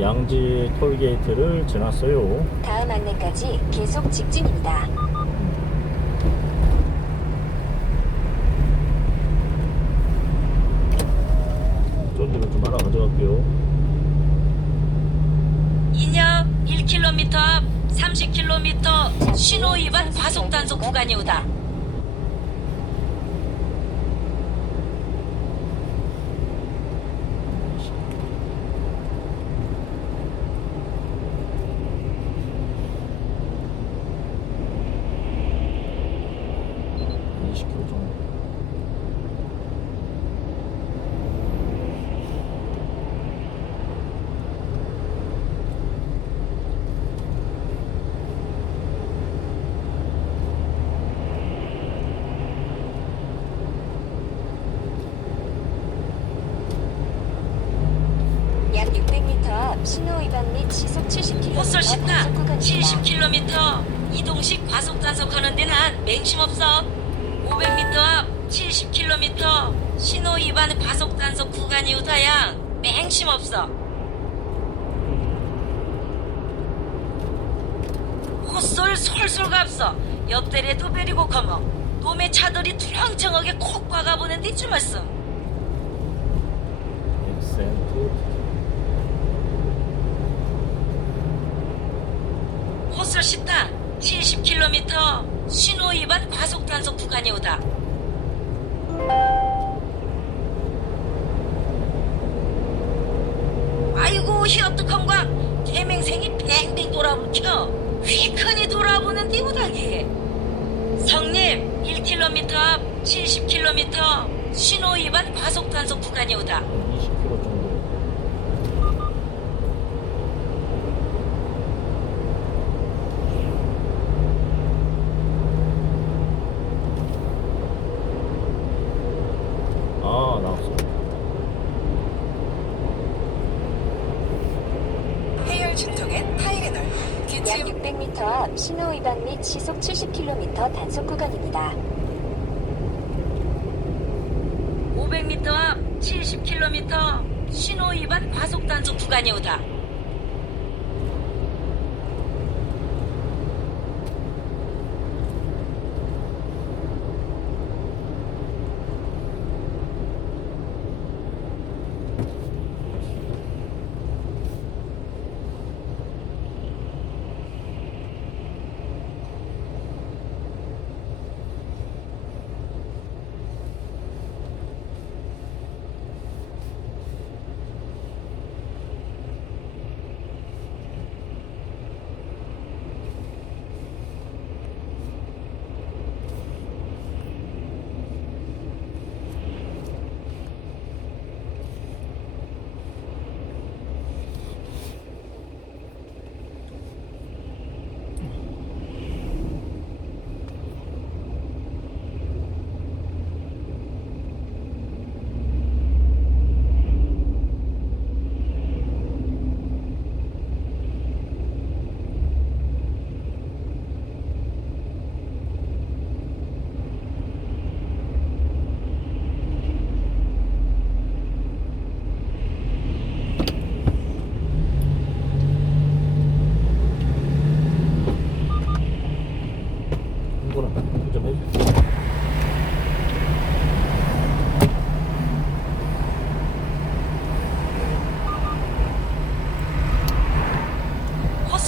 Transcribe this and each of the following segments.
양지 톨게이트를 지났어요. 다음 안내까지 계속 직진입니다. 쫀디를 좀 하나 가져갈게요. 인역 1km 앞 30km 신호 위반 과속 단속 구간이 오다. 20km 정도. 약 600m 앞 신호 위반 및 시속 70km 호설 신나 단속 구간입니다. 70km 이동식 과속 단속하는 데는 맹심 없어. 500m 앞 70km 신호 위반 과속 단속 구간이 오다야 맹심 없어. 헛솔 솔솔 갑서 옆대래도 베리고 커머 놈의 차들이 투렁청하게 콕 박아보는데 좀 말씀 엑센트 헛솔 씻다 70km 신호 위반 과속 단속 구간이 오다. 아이고 희어떡한과 개맹생이 뱅뱅 돌아붙여 휘크니 돌아보는데 오다기. 성님 1km 앞 70km 신호 위반 과속 단속 구간이 오다. 한 20km 정도. 약 기침 600m 앞 신호 위반 및 시속 70km 단속 구간입니다. 500m 앞 70km 신호 위반 과속 단속 구간이 오다.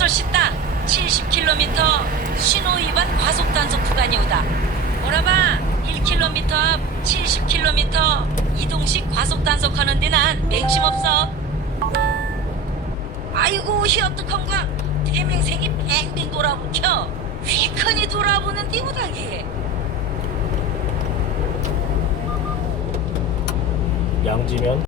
5km 씻다 70km 신호위반 과속단속 구간이 오다. 오라봐 1km 앞 70km 이동식 과속단속하는데 난 맹심 없어. 아이고 히어트컴과 태맹생이 뱅뱅 돌아붙여. 휘큰이 돌아보는 띠우다기. 양지면